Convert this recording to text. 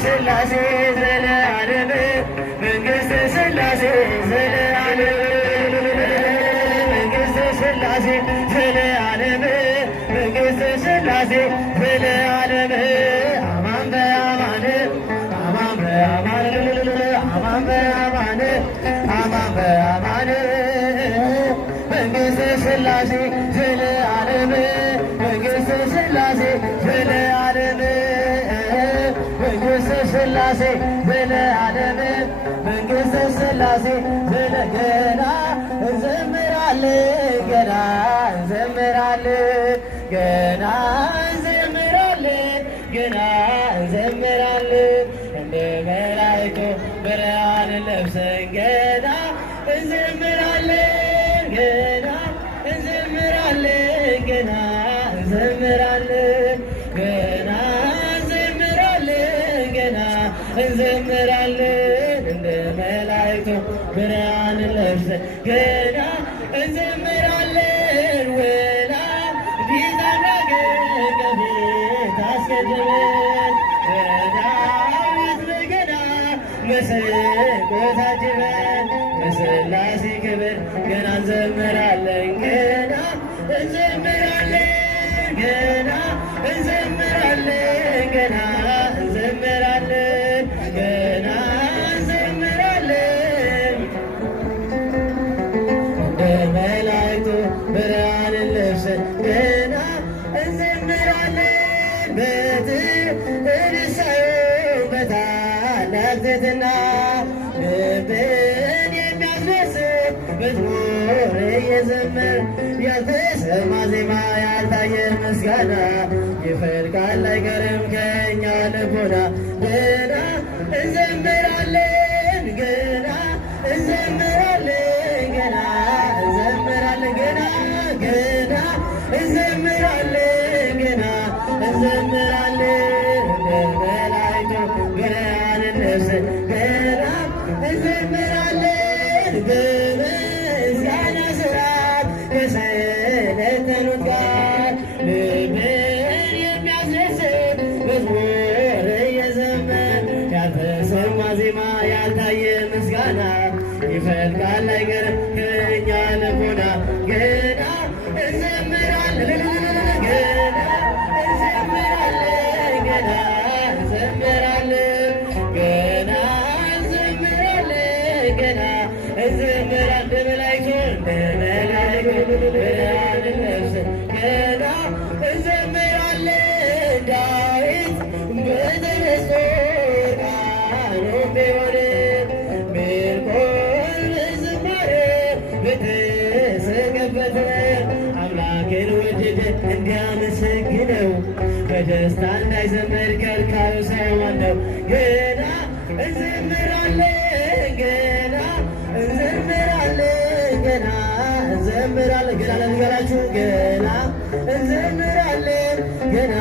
ሥላሴ ዘለዓለም መንግሥተ ሥላሴ ዘለዓለም መንግሥተ ሥላሴ ዘለዓለም መንግሥተ ሥላሴ ዘለዓለም አማን በአማን አማን በአማን አማን በአማን አማን በአማን መንግሥተ ሥላሴ ዘለዓለም መንግሥተ ሥላሴ ዘለዓለም መንግሥተ ሥላሴ ዘለዓለም መንግሥተ ሥላሴ ገና እንዘምራለን ገና እንዘምራለን ገና እንዘምራለን ገና እንዘምራለን እንደ መላእክቱ ብርሃን ለብሰን ገና እንዘምራለን ገና እንዘምራለን ገና እንዘምራለን ገና እንዘምራለን እንደ መላእክቱ ብርሃን ለብሰን ገና እንዘምራለን ወላዲተ አምላክ ከፊት አስቀድመን በዳዊት በገና መሰንቆ ታጅበን በሥላሴ ክብር ገና እንዘምራለን ገና እንዘምራለን ገና እንዘምራለን ገና እንዘምራለን ገና እንዘምራለን እንደ መላእክቱ ብርሃን ለብሰን ገና እንዘምራለን በትንሣኤው በታላቅ ትሕትና ልብን የሚያስደስት መዝሙር እየዘመርን ያልተሰማ ዜማ ያልታየ ምስጋና ይፈልቃል አይቀርም ከእኛ ልቦና ገና እንዘምራለን ገና እንዘምራለን ገና እንዘምራለን ገና ገና እንዘምራለን ገና እንዘምራለን እንደ መላእክቱ ብርሃን ለብሰን ገና እንዘምራለን በምስጋና ሥርዓት ከሰለጠኑት ጋር ልብን የሚያስደስት መዝሙር እየዘመርን ያልተሰማ ዜማ ያልታየ ምስጋና ይፈልቃል አይቀርም ከእኛ ልቦና ገና እንዘምራለን ገና እንዘምራለን ገና እንዘምራለን ገና እንዘምራለን ገና እንዘምራለን በመላእክቱ ብርሃን ለብሰን ገና እንዘምራለን ዳዊት በተመስጦ ቃሉን ቢሆንም ሚልኮል በዝማሬ በተሰገበት አምላክን ወደደ እንዲያመሰግነው በደስታ እንዳይዘምር ከልካዩ ሳይሆን ነው ገና እንዘምራለን ገና እንዘምራለን ገና እንዘምራለን ገና ለንገራችሁ ገና እንዘምራለን ገና